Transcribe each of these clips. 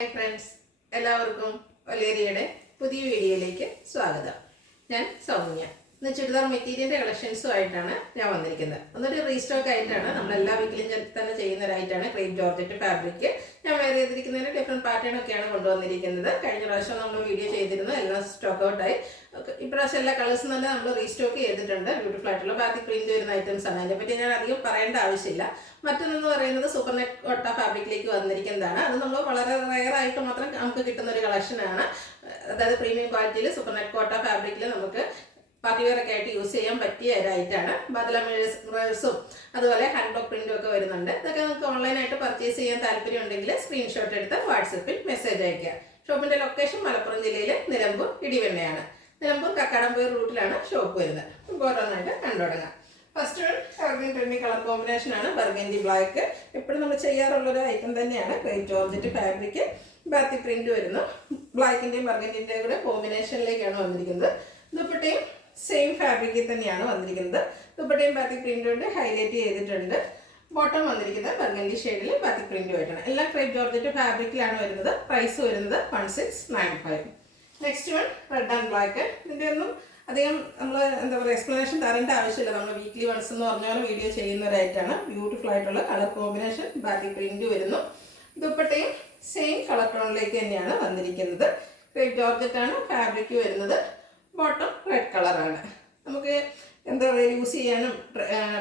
Hi friends, എല്ലാവർക്കും വലേറിയയുടെ പുതിയ വീഡിയോയിലേക്ക് സ്വാഗതം. ഞാൻ സൗമ്യ. ഇന്ന് ചുരിദാർ മെറ്റീരിയലിൻ്റെ കളക്ഷൻസുമായിട്ടാണ് ഞാൻ വന്നിരിക്കുന്നത്. ഒന്നൊരു റീസ്റ്റോക്ക് ആയിട്ടാണ്, നമ്മൾ എല്ലാ വീക്കിലും തന്നെ ചെയ്യുന്നതായിട്ടാണ് ക്രേപ്പ് ജോർജറ്റ് ഫാബ്രിക്. ഞാൻ വെയർ ചെയ്തിരിക്കുന്നതിന് ഡിഫറെൻറ്റ് പാറ്റേണൊക്കെയാണ് കൊണ്ടുവന്നിരിക്കുന്നത്. കഴിഞ്ഞ പ്രാവശ്യം നമ്മൾ വീഡിയോ ചെയ്തിരുന്നു, എല്ലാം സ്റ്റോക്ക് ഔട്ടായി. ഇപ്രാവശ്യം എല്ലാ കളേഴ്സും തന്നെ നമ്മൾ റീസ്റ്റോക്ക് ചെയ്തിട്ടുണ്ട്. ബ്യൂട്ടിഫുൾ ആയിട്ടുള്ള ബാത്തിക് പ്രിന്റ് വരുന്ന ഐറ്റംസ് ആണ്. അതിനെപ്പറ്റി ഞാൻ അധികം പറയേണ്ട ആവശ്യമില്ല. മറ്റൊന്നെന്ന് പറയുന്നത് സൂപ്പർ നെറ്റ് കോട്ട ഫാബ്രിക്കിലേക്ക് വന്നിരിക്കുന്നതാണ്. അത് നമ്മൾ വളരെ റെയർ ആയിട്ട് മാത്രം നമുക്ക് കിട്ടുന്ന ഒരു കളക്ഷനാണ്. അതായത് പ്രീമിയം ക്വാളിറ്റിയിൽ സൂപ്പർ നെറ്റ് കോട്ട ഫാബ്രിക്കിൽ നമുക്ക് പാർട്ടി വെയർ ഒക്കെ ആയിട്ട് യൂസ് ചെയ്യാൻ പറ്റിയ ഒരൈറ്റാണ്. ബദല മിറേഴ്സും അതുപോലെ ഹാൻഡ് ബ്ലോക്ക് പ്രിന്റും ഒക്കെ വരുന്നുണ്ട്. ഇതൊക്കെ നമുക്ക് ഓൺലൈനായിട്ട് പർച്ചേസ് ചെയ്യാൻ താല്പര്യം ഉണ്ടെങ്കിൽ സ്ക്രീൻഷോട്ട് എടുത്ത് വാട്സപ്പിൽ മെസ്സേജ് അയക്കുക. ഷോപ്പിന്റെ ലൊക്കേഷൻ മലപ്പുറം ജില്ലയിലെ നിലമ്പൂർ ഇടിവെണ്ണയാണ്. നിലമ്പൂർ കക്കാടംപൊയിൽ റൂട്ടിലാണ് ഷോപ്പ് വരുന്നത്. ഓരോന്നായിട്ട് കണ്ടു തുടങ്ങാം. First one evergreen trending colour combination ആണ്, ബർഗൻഡി ബ്ലാക്ക്. എപ്പോഴും നമ്മൾ ചെയ്യാറുള്ളൊരു ഐറ്റം തന്നെയാണ്. ക്രേപ്പ് ജോർജറ്റ് ഫാബ്രിക്, ബാത്തി പ്രിന്റ് വരുന്നു. ബ്ലാക്കിന്റെയും ബർഗൻഡിന്റെയും കൂടെ കോമ്പിനേഷനിലേക്കാണ് വന്നിരിക്കുന്നത്. ദുപ്പട്ടയും സെയിം ഫാബ്രിക്കിൽ തന്നെയാണ് വന്നിരിക്കുന്നത്. ദുപ്പട്ടയും ബാത്തി പ്രിന്റ് കൊണ്ട് ഹൈലൈറ്റ് ചെയ്തിട്ടുണ്ട്. ബോട്ടം വന്നിരിക്കുന്നത് ബർഗൻഡി ഷെയ്ഡിൽ ബാത്തി പ്രിന്റുമായിട്ടാണ്. എല്ലാം ക്രേപ്പ് ജോർജറ്റ് ഫാബ്രിക്കിലാണ് വരുന്നത്. പ്രൈസ് വരുന്നത് 1695. Next one red and black. ഇതിൻ്റെ ഒന്നും അധികം നമ്മൾ എന്താ പറയുക എക്സ്പ്ലനേഷൻ തരേണ്ട ആവശ്യമില്ല. നമ്മൾ വീക്ക്ലി വൺസ് എന്ന് പറഞ്ഞ പോലെ വീഡിയോ ചെയ്യുന്നവരായിട്ടാണ്. ബ്യൂട്ടിഫുൾ ആയിട്ടുള്ള കളർ കോമ്പിനേഷൻ, ബാത്തി പ്രിന്റ് വരുന്നു. ദുപ്പട്ടയും സെയിം കളർ ടോണിലേക്ക് തന്നെയാണ് വന്നിരിക്കുന്നത്. ക്രേപ്പ് ജോർജറ്റ് ആണ് ഫാബ്രിക് വരുന്നത്. ബോട്ടം റെഡ് കളറാണ്. നമുക്ക് എന്താ പറയുക യൂസ് ചെയ്യാനും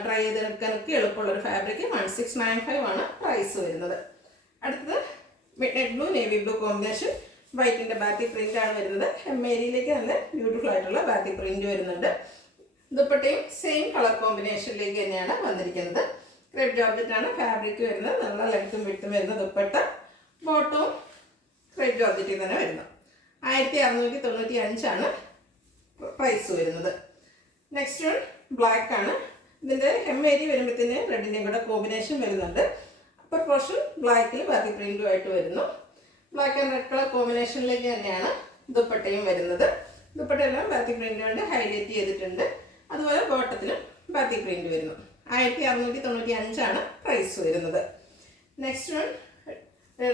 ട്രൈ ചെയ്തെടുക്കാനൊക്കെ എളുപ്പമുള്ളൊരു ഫാബ്രിക്. 1695 ആണ് പ്രൈസ് വരുന്നത്. അടുത്തത് midnight blue navy blue combination, വൈറ്റിൻ്റെ ബാത്തി പ്രിന്റ് ആണ് വരുന്നത്. എംஏരിയിലേക്ക് നല്ല ബ്യൂട്ടിഫുൾ ആയിട്ടുള്ള ബാത്തി പ്രിന്റ് വരുന്നുണ്ട്. ദുപ്പട്ടയും സെയിം കളർ കോമ്പിനേഷനിലേക്ക് തന്നെയാണ് വന്നിരിക്കുന്നത്. ക്രേപ്പ് ജോർജറ്റ് ആണ് ഫാബ്രിക് വരുന്നത്. നല്ല ലെങ്ത്തും വിഡ്ത്തും വരുന്ന ദുപ്പട്ട. ബോട്ടവും ക്രേപ്പ് ജോർജറ്റിൽ തന്നെ വരുന്നു. 1695 ആണ് പ്രൈസ് വരുന്നത്. നെക്സ്റ്റ് വൺ ബ്ലാക്ക് ആണ്. ഇതിൻ്റെ എംஏരി വരുമ്പോഴത്തേന് റെഡിൻ്റെയും കൂടെ കോമ്പിനേഷൻ വരുന്നുണ്ട്. അപ്പർ പോർഷൻ ബ്ലാക്കിൽ ബാത്തി പ്രിന്റുമായിട്ട് വരുന്നു. ബ്ലാക്ക് ആൻഡ് റെഡ് കളർ കോമ്പിനേഷനിലേക്ക് തന്നെയാണ് ദുപ്പട്ടയും വരുന്നത്. ദുപ്പട്ടയെല്ലാം ബാത്തി പ്രിന്റ് കൊണ്ട് ഹൈലൈറ്റ് ചെയ്തിട്ടുണ്ട്. അതുപോലെ ബോട്ടത്തിലും ബാത്തി പ്രിന്റ് വരുന്നു. 1695 ആണ് പ്രൈസ് വരുന്നത്. നെക്സ്റ്റ് വൺ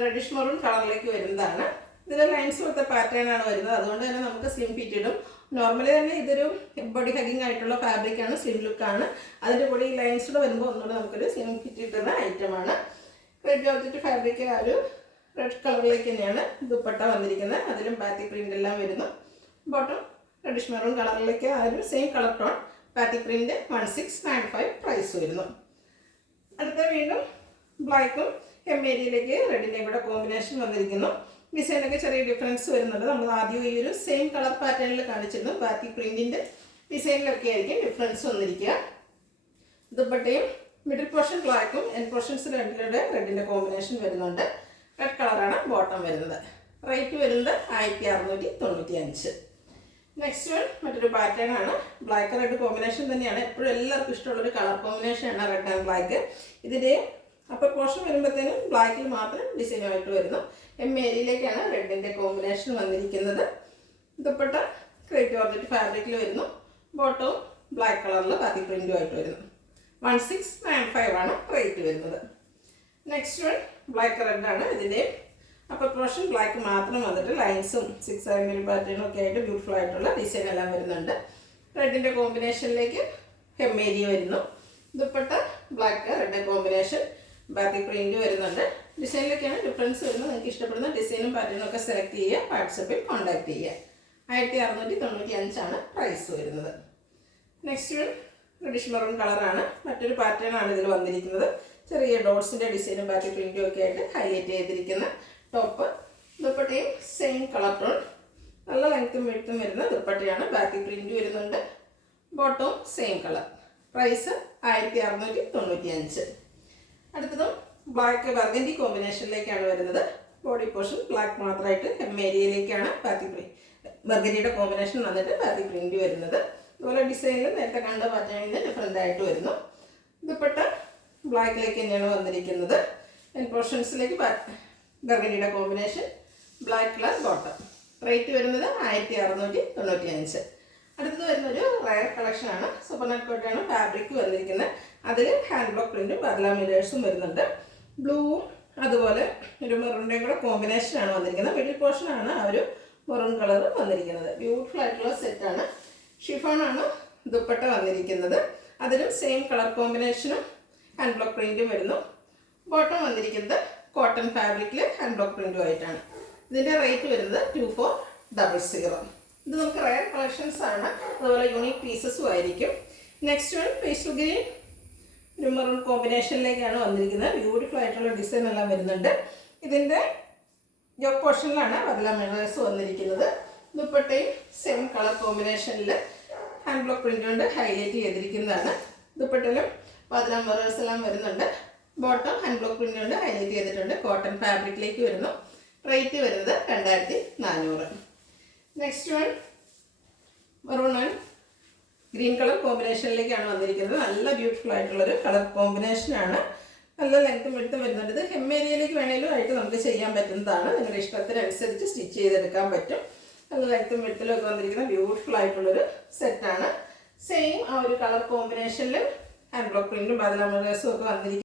റെഡിഷ് മെറൂൺ കളറിലേക്ക് വരുന്നതാണ്. ഇതിൻ്റെ ലൈൻസ് കൊടുത്ത പാറ്റേൺ ആണ് വരുന്നത്. അതുകൊണ്ട് തന്നെ നമുക്ക് സ്ലിം ഫിറ്റിടും. നോർമലി തന്നെ ഇതൊരു ബോഡി ഹഗിങ് ആയിട്ടുള്ള ഫാബ്രിക്കാണ്, സ്ലിം ലുക്കാണ്. അതിൻ്റെ കൂടെ ഈ ലൈൻസിലൂടെ വരുമ്പോൾ ഒന്നുകൂടെ നമുക്കൊരു സ്ലിം ഫിറ്റ് കിട്ടുന്ന ഐറ്റമാണ്. ക്രേപ്പ് ജോർജറ്റ് ഫാബ്രിക് ആ ഒരു റെഡ് കളറിലേക്ക് തന്നെയാണ് ദുപ്പട്ട വന്നിരിക്കുന്നത്. അതിലും ബാത്തി പ്രിന്റ് എല്ലാം വരുന്നു. ബോട്ടം റെഡിഷ് മെറൂൺ കളറിലേക്ക് ആ ഒരു സെയിം കളർ ടോൺ ബാത്തി പ്രിന്റ് 1695 പ്രൈസ് വരുന്നു. അടുത്ത വീണ്ടും ബ്ലാക്കും എംஏരിയിലേക്ക് റെഡിൻ്റെയും കൂടെ കോമ്പിനേഷൻ വന്നിരിക്കുന്നു. ഡിസൈനൊക്കെ ചെറിയ ഡിഫറൻസ് വരുന്നുണ്ട്. നമ്മൾ ആദ്യം ഈ ഒരു സെയിം കളർ പാറ്റേണിൽ കാണിച്ചിരുന്നു. ബാത്തി പ്രിന്റിൻ്റെ ഡിസൈനിലൊക്കെ ആയിരിക്കും ഡിഫറൻസ് വന്നിരിക്കുക. ദുപ്പട്ടയും മിഡിൽ പോർഷൻ ബ്ലാക്കും എൻ പോർഷൻസ് രണ്ടിലൂടെ റെഡിൻ്റെ കോമ്പിനേഷൻ വരുന്നുണ്ട്. റെഡ് കളറാണ് ബോട്ടം വരുന്നത്. റേറ്റ് വരുന്നത് 1695. നെക്സ്റ്റ് വൺ മറ്റൊരു പാറ്റേൺ ആണ്. ബ്ലാക്ക് റെഡ് കോമ്പിനേഷൻ തന്നെയാണ്. എപ്പോഴും എല്ലാവർക്കും ഇഷ്ടമുള്ളൊരു കളർ കോമ്പിനേഷനാണ് റെഡ് ആൻഡ് ബ്ലാക്ക്. ഇതിൻ്റെ അപ്പർ പോർഷൻ വരുമ്പോഴത്തേനും ബ്ലാക്കിൽ മാത്രം ഡിസൈനുമായിട്ട് വരുന്നു. എംஏരിയിലേക്കാണ് റെഡിൻ്റെ കോമ്പിനേഷൻ വന്നിരിക്കുന്നത്. ദുപ്പട്ട ക്രേപ്പ് ജോർജറ്റ് ഫാബ്രിക്കിൽ വരുന്നു. ബോട്ടവും ബ്ലാക്ക് കളറിൽ ബാത്തി പ്രിന്റുമായിട്ട് വരുന്നു. 1695 ആണ് റേറ്റ് വരുന്നത്. നെക്സ്റ്റ് വൺ ബ്ലാക്ക് റെഡ് ആണ്. ഇതിൻ്റെ അപ്പർ പോർഷൻ ബ്ലാക്ക് മാത്രം വന്നിട്ട് ലൈൻസും 6 ആംഗിൾ പാറ്റേണും ഒക്കെ ആയിട്ട് ബ്യൂട്ടിഫുൾ ആയിട്ടുള്ള ഡിസൈൻ എല്ലാം വരുന്നുണ്ട്. റെഡിൻ്റെ കോമ്പിനേഷനിലേക്ക് എംஏരി വരുന്നു. ദുപ്പട്ട ബ്ലാക്ക് റെഡ് കോമ്പിനേഷൻ ബാത്തി പ്രിന്റ് വരുന്നുണ്ട്. ഡിസൈനിലൊക്കെയാണ് ഡിഫറൻസ് വരുന്നത്. നിങ്ങൾക്ക് ഇഷ്ടപ്പെടുന്ന ഡിസൈനും പാറ്റേണും ഒക്കെ സെലക്ട് ചെയ്യുക. വാട്സപ്പിൽ കോൺടാക്ട് ചെയ്യുക. 1695 ആണ് പ്രൈസ് വരുന്നത്. നെക്സ്റ്റ് വൺ റെഡിഷ് മെറൂൺ കളറാണ്. മറ്റൊരു പാറ്റേൺ ആണ് ഇതിൽ വന്നിരിക്കുന്നത്. ചെറിയ ഡോട്ട്സിൻ്റെ ഡിസൈനും ബാത്തി പ്രിന്റും ഒക്കെ ആയിട്ട് ഹൈലൈറ്റ് ചെയ്തിരിക്കുന്ന ടോപ്പ്. ദുപ്പട്ടയും സെയിം കളർ ടോൺ, നല്ല ലെങ്ത്തും വിഡ്ത്തും വരുന്ന ദുപ്പട്ടയാണ്. ബാത്തി പ്രിന്റ് വരുന്നുണ്ട്. ബോട്ടവും സെയിം കളർ. പ്രൈസ് 1695. അടുത്തതും ബ്ലാക്ക് ബർഗൻഡി കോമ്പിനേഷനിലേക്കാണ് വരുന്നത്. ബോഡി പോർഷൻ ബ്ലാക്ക് മാത്രമായിട്ട് എംஏരിയയിലേക്കാണ് ബാത്തി ബർഗൻഡിയുടെ കോമ്പിനേഷൻ വന്നിട്ട് ബാത്തി പ്രിന്റ് വരുന്നത്. അതുപോലെ ഡിസൈനിൽ നേരത്തെ കണ്ട പാറ്റേണിൽ നിന്ന് ഡിഫറെൻ്റ് ആയിട്ട് വരുന്നു. ദുപ്പട്ട ബ്ലാക്കിലേക്ക് തന്നെയാണ് വന്നിരിക്കുന്നത്. എൻ പോർഷൻസിലേക്ക് ബർഗൻഡിയുടെ combination, black colour bottom. Rate വരുന്നത് 1695. അടുത്തത് വരുന്നൊരു റയർ കളക്ഷനാണ്. സൂപ്പർ നെറ്റ് കോട്ടയാണ് ഫാബ്രിക് വന്നിരിക്കുന്നത്. അതിൽ ഹാൻഡ് ബ്ലോക്ക് പ്രിന്റും ബദല മിറേഴ്സും വരുന്നുണ്ട്. ബ്ലൂവും അതുപോലെ ഒരു മെറൂണിൻ്റെയും കൂടെ കോമ്പിനേഷനാണ് വന്നിരിക്കുന്നത്. മിഡിൽ പോർഷനാണ് ആ ഒരു മെറൂൺ കളർ വന്നിരിക്കുന്നത്. ബ്യൂട്ടിഫുൾ ആയിട്ടുള്ള സെറ്റാണ്. ഷിഫോണാണ് ദുപ്പട്ട വന്നിരിക്കുന്നത്. അതിലും സെയിം കളർ കോമ്പിനേഷനും ഹാൻഡ് ബ്ലോക്ക് പ്രിൻറ്റും വരുന്നു. ബോട്ടം വന്നിരിക്കുന്നത് കോട്ടൺ ഫാബ്രിക്കിൽ ഹാൻഡ് ബ്ലോക്ക് പ്രിൻറ്റും ആയിട്ടാണ്. ഇതിൻ്റെ റേറ്റ് വരുന്നത് 2400. ഇത് നമുക്ക് റയർ കളക്ഷൻസ് ആണ്, അതുപോലെ യൂണിക് പീസസും ആയിരിക്കും. നെക്സ്റ്റ് വൺ പേസ്റ്റൽ ഗ്രീൻ ഒരു മെറൂൺ കോമ്പിനേഷനിലേക്കാണ് വന്നിരിക്കുന്നത്. ബ്യൂട്ടിഫുൾ ആയിട്ടുള്ള ഡിസൈൻ എല്ലാം വരുന്നുണ്ട്. ഇതിൻ്റെ യോക്ക് പോർഷനിലാണ് ബദല മിറേഴ്സ് വന്നിരിക്കുന്നത്. ദുപ്പട്ടയും സെയിം കളർ കോമ്പിനേഷനിൽ ഹാൻഡ് ബ്ലോക്ക് പ്രിൻ്റ് കൊണ്ട് ഹൈലൈറ്റ് ചെയ്തിരിക്കുന്നതാണ്. ദുപ്പട്ടയിലും ബദല മിറേഴ്സ് എല്ലാം വരുന്നുണ്ട്. ബോട്ടം ഹാൻഡ് ബ്ലോക്ക് പ്രിൻ്റ് കൊണ്ട് ഹൈലൈറ്റ് ചെയ്തിട്ടുണ്ട്. കോട്ടൺ ഫാബ്രിക്കിലേക്ക് വരുന്നു. റേറ്റ് വരുന്നത് 2400. Next one maroon and green colour കോമ്പിനേഷനിലേക്കാണ് വന്നിരിക്കുന്നത്. നല്ല ബ്യൂട്ടിഫുൾ ആയിട്ടുള്ളൊരു കളർ കോമ്പിനേഷനാണ്. നല്ല ലെങ്ത്തും വെടുത്തും വരുന്നുണ്ട്. ഇത് ഹെം ഏരിയയിലേക്ക് വേണമെങ്കിലും ആയിട്ട് നമുക്ക് ചെയ്യാൻ പറ്റുന്നതാണ്. നിങ്ങളുടെ ഇഷ്ടത്തിനനുസരിച്ച് സ്റ്റിച്ച് ചെയ്തെടുക്കാൻ പറ്റും. നല്ല ലെങ്ത്തും വെടുത്തിലും ഒക്കെ വന്നിരിക്കുന്ന ബ്യൂട്ടിഫുൾ ആയിട്ടുള്ളൊരു സെറ്റാണ്. സെയിം ആ ഒരു കളർ കോമ്പിനേഷനിൽ ഹാൻഡ് ബ്ലോക്ക് പ്രിൻറ്റും ബദല മിറേഴ്സും ഒക്കെ വന്നിരിക്കുന്നത്.